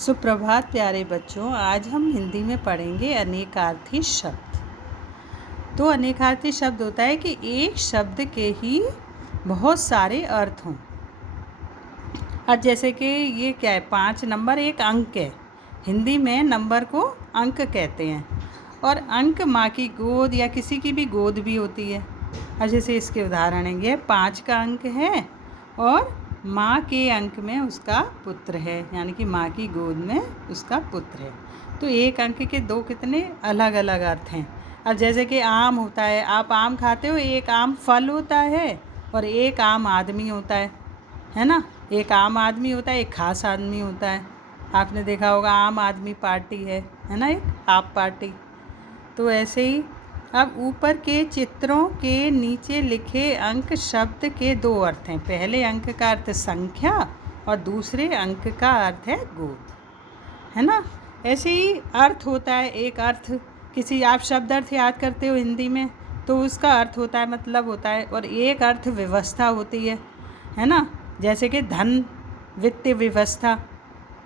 सुप्रभात प्यारे बच्चों, आज हम हिंदी में पढ़ेंगे अनेकार्थी शब्द। तो अनेकार्थी शब्द होता है कि एक शब्द के ही बहुत सारे अर्थ हों। और जैसे कि ये क्या है, 5 नंबर एक अंक है। हिंदी में नंबर को अंक कहते हैं और अंक माँ की गोद या किसी की भी गोद भी होती है। और जैसे इसके उदाहरण है, ये 5 का अंक है और माँ के अंक में उसका पुत्र है, यानी कि माँ की गोद में उसका पुत्र है। तो एक अंक के दो कितने अलग अलग अर्थ हैं। अब जैसे कि आम होता है, आप आम खाते हो, एक आम फल होता है और एक आम आदमी होता है ना। एक आम आदमी होता है, एक खास आदमी होता है। आपने देखा होगा आम आदमी पार्टी है ना, एक आप पार्टी। तो ऐसे ही अब ऊपर के चित्रों के नीचे लिखे अंक शब्द के दो अर्थ हैं। पहले अंक का अर्थ संख्या और दूसरे अंक का अर्थ है गोद, है ना। ऐसे ही अर्थ होता है, एक अर्थ किसी आप शब्द अर्थ याद करते हो हिंदी में तो उसका अर्थ होता है, मतलब होता है, और एक अर्थ व्यवस्था होती है ना। जैसे कि धन, वित्तीय व्यवस्था,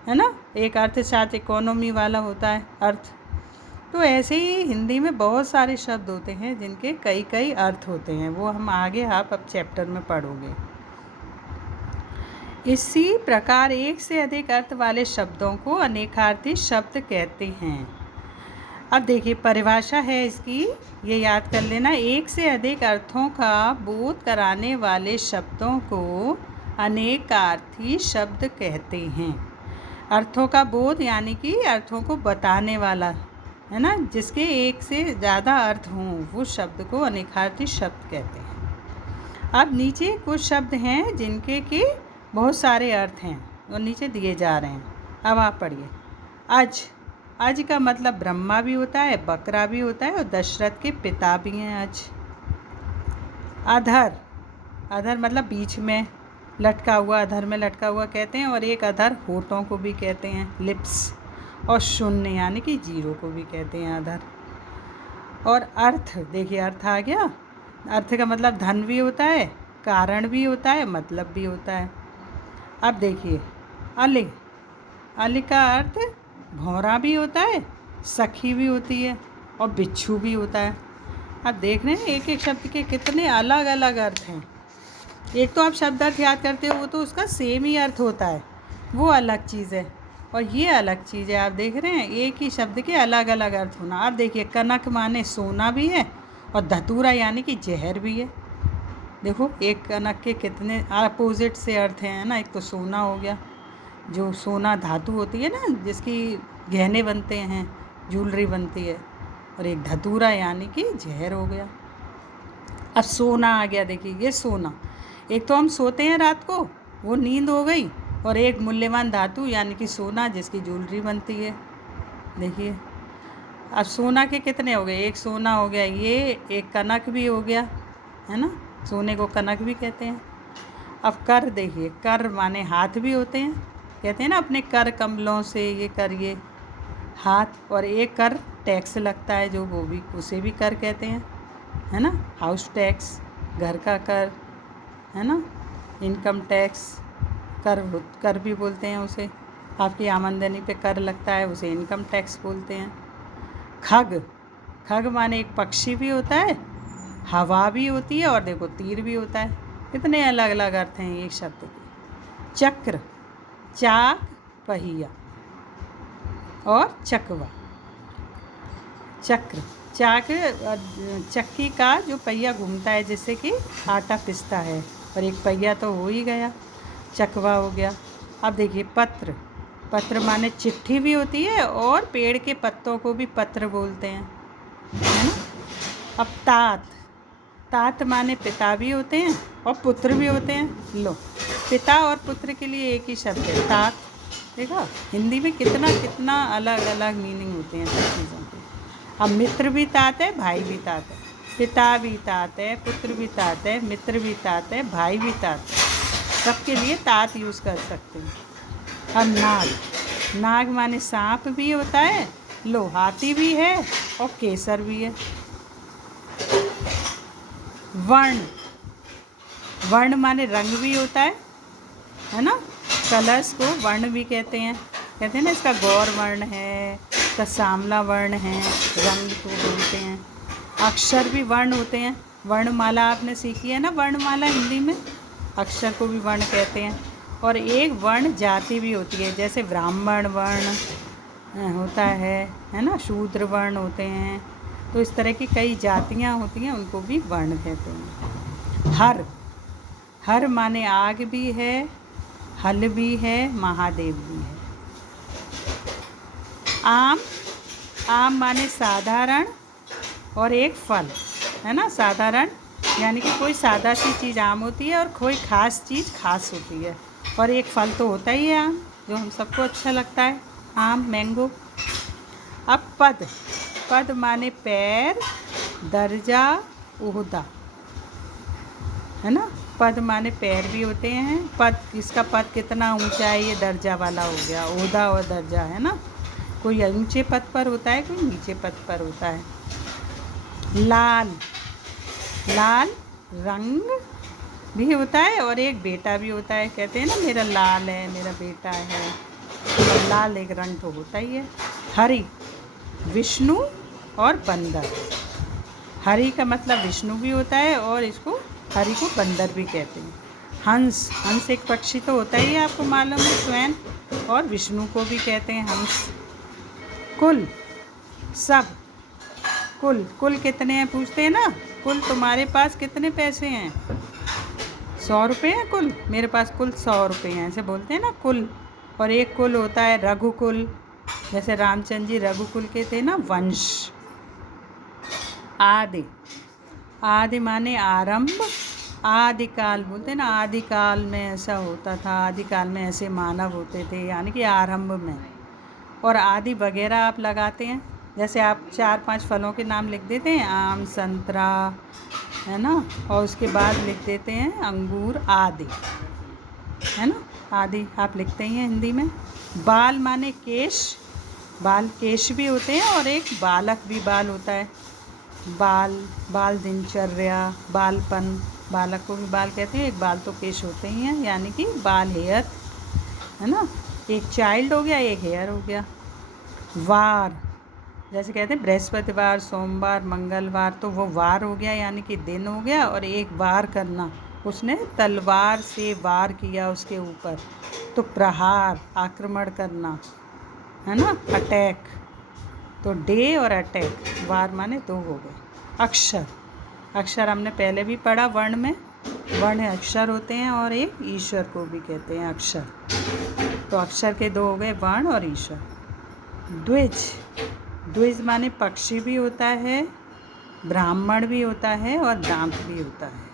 है ना, एक अर्थ साथ इकोनॉमी वाला होता है अर्थ। तो ऐसे ही हिंदी में बहुत सारे शब्द होते हैं जिनके कई कई अर्थ होते हैं, वो हम आगे आप अब चैप्टर में पढ़ोगे। इसी प्रकार एक से अधिक अर्थ वाले शब्दों को अनेकार्थी शब्द कहते हैं। अब देखिए परिभाषा है इसकी, ये याद कर लेना। एक से अधिक अर्थों का बोध कराने वाले शब्दों को अनेकार्थी शब्द कहते हैं। अर्थों का बोध यानी कि अर्थों को बताने वाला, है ना, जिसके एक से ज़्यादा अर्थ हों, वो शब्द को अनेकार्थी शब्द कहते हैं। अब नीचे कुछ शब्द हैं जिनके कि बहुत सारे अर्थ हैं और नीचे दिए जा रहे हैं। अब आप पढ़िए। अज का मतलब ब्रह्मा भी होता है, बकरा भी होता है और दशरथ के पिता भी हैं अज। अधर मतलब बीच में लटका हुआ, अधर में लटका हुआ कहते हैं, और एक अधर होठों को भी कहते हैं, लिप्स। और शून्य यानी कि जीरो को भी कहते हैं अधर। और अर्थ, देखिए अर्थ आ गया। अर्थ का मतलब धन भी होता है, कारण भी होता है, मतलब भी होता है। अब देखिए अल का अर्थ भौरा भी होता है, सखी भी होती है और बिच्छू भी होता है। अब देख रहे हैं एक एक शब्द के कितने अलग अलग अर्थ हैं। एक तो आप शब्द अर्थ याद करते हो, वो तो उसका सेम ही अर्थ होता है, वो अलग चीज़ है, और ये अलग चीज़ है। आप देख रहे हैं एक ही शब्द के अलग अलग अर्थ होना। आप देखिए कनक माने सोना भी है और धतूरा यानी कि जहर भी है। देखो एक कनक के कितने अपोजिट से अर्थ हैं ना। एक तो सोना हो गया, जो सोना धातु होती है ना, जिसकी गहने बनते हैं, ज्वेलरी बनती है, और एक धतूरा यानी कि जहर हो गया। अब सोना आ गया, देखिए ये सोना, एक तो हम सोते हैं रात को, वो नींद हो गई, और एक मूल्यवान धातु यानी कि सोना जिसकी ज्वेलरी बनती है। देखिए अब सोना के कितने हो गए, एक सोना हो गया, ये एक कनक भी हो गया, है ना, सोने को कनक भी कहते हैं। अब कर, देखिए कर माने हाथ भी होते हैं, कहते हैं ना अपने कर कमलों से ये करिए हाथ। और एक कर टैक्स लगता है जो, वो भी, उसे भी कर कहते हैं, है ना। हाउस टैक्स, घर का कर, है ना, इनकम टैक्स, कर भी बोलते हैं उसे। आपकी आमदनी पे कर लगता है, उसे इनकम टैक्स बोलते हैं। खग माने एक पक्षी भी होता है, हवा भी होती है, और देखो तीर भी होता है। कितने अलग अलग अर्थ हैं एक शब्द के। चक्र, चाक, पहिया और चकवा। चक्र, चाक चक्की का जो पहिया घूमता है जिससे कि आटा पिसता है, और एक पहिया तो हो ही गया, चकवा हो गया। अब देखिए पत्र माने चिट्ठी भी होती है, और पेड़ के पत्तों को भी पत्र बोलते हैं, है ना। अब तात माने पिता भी होते हैं और पुत्र भी होते हैं। लो, पिता और पुत्र के लिए एक ही शब्द है तात। देखा हिंदी में कितना कितना अलग अलग मीनिंग होते हैं सब चीज़ों के। अब मित्र भी तात है, भाई भी तात है, पिता भी तात है, पुत्र भी तात है, मित्र भी तात है, भाई भी तात है, सबके लिए तात यूज़ कर सकते हैं। अब नाग माने सांप भी होता है, लो हाथी भी है और केसर भी है। वर्ण माने रंग भी होता है ना, कलर्स को वर्ण भी कहते हैं। कहते हैं ना इसका गौर वर्ण है, इसका सामला वर्ण है, रंग को बोलते हैं। अक्षर भी वर्ण होते हैं। वर्णमाला आपने सीखी है ना, वर्णमाला हिंदी में, अक्षर को भी वर्ण कहते हैं। और एक वर्ण जाति भी होती है, जैसे ब्राह्मण वर्ण होता है ना, शूद्र वर्ण होते हैं। तो इस तरह की कई जातियाँ होती हैं, उनको भी वर्ण कहते हैं। हर, हर माने आग भी है, हल भी है, महादेव भी है। आम, आम माने साधारण और एक फल, है ना। साधारण यानी कि कोई सादा सी चीज़ आम होती है और कोई ख़ास चीज़ खास होती है। और एक फल तो होता ही है आम, जो हम सबको अच्छा लगता है, आम, मैंगो। अब पद, पद माने पैर, दर्जा, ओहदा, है ना। पद माने पैर भी होते हैं। पद, इसका पद कितना ऊंचा है, ये दर्जा वाला हो गया। ओहदा और दर्जा, है ना। कोई ऊंचे पद पर होता है, कोई नीचे पद पर होता है। लाल, लाल रंग भी होता है और एक बेटा भी होता है। कहते हैं ना मेरा लाल है, मेरा बेटा है, और लाल एक रंग तो होता ही है। हरि, विष्णु और बंदर। हरि का मतलब विष्णु भी होता है और इसको हरि को बंदर भी कहते हैं। हंस, हंस एक पक्षी तो होता ही है, आपको मालूम है, स्वयं, और विष्णु को भी कहते हैं हंस। कुल, सब। कुल, कुल कितने हैं पूछते हैं ना, कुल तुम्हारे पास कितने पैसे हैं, 100 रुपये हैं कुल, मेरे पास कुल 100 रुपये हैं, ऐसे बोलते हैं ना कुल। और एक कुल होता है रघुकुल, जैसे रामचंद्र जी रघुकुल के थे ना, वंश। आदि, आदि माने आरंभ, आदिकाल बोलते हैं ना, आदिकाल में ऐसा होता था, आदिकाल में ऐसे मानव होते थे, यानी कि आरंभ में। और आदि वगैरह आप लगाते हैं, जैसे आप 4-5 फलों के नाम लिख देते हैं, आम, संतरा, है ना, और उसके बाद लिख देते हैं अंगूर, आदि, है ना। आदि आप लिखते ही हैं हिंदी में। बाल माने केश, बाल, केश भी होते हैं और एक बालक भी बाल होता है। बाल, बाल दिनचर्या, बालपन, बालक को भी बाल कहते हैं। एक बाल तो केश होते ही हैं, यानी कि बाल, हेयर, है ना। एक चाइल्ड हो गया, एक हेयर हो गया। वार, जैसे कहते हैं बृहस्पतिवार, सोमवार, मंगलवार, तो वो वार हो गया, यानी कि दिन हो गया। और एक वार करना, उसने तलवार से वार किया उसके ऊपर, तो प्रहार, आक्रमण करना, है ना, अटैक। तो डे और अटैक, वार माने 2 हो गए। अक्षर, अक्षर हमने पहले भी पढ़ा वर्ण में, वर्ण अक्षर होते हैं और एक ईश्वर को भी कहते हैं अक्षर। तो अक्षर के 2 हो गए, वर्ण और ईश्वर। द्विज, द्विज माने पक्षी भी होता है, ब्राह्मण भी होता है और दांत भी होता है।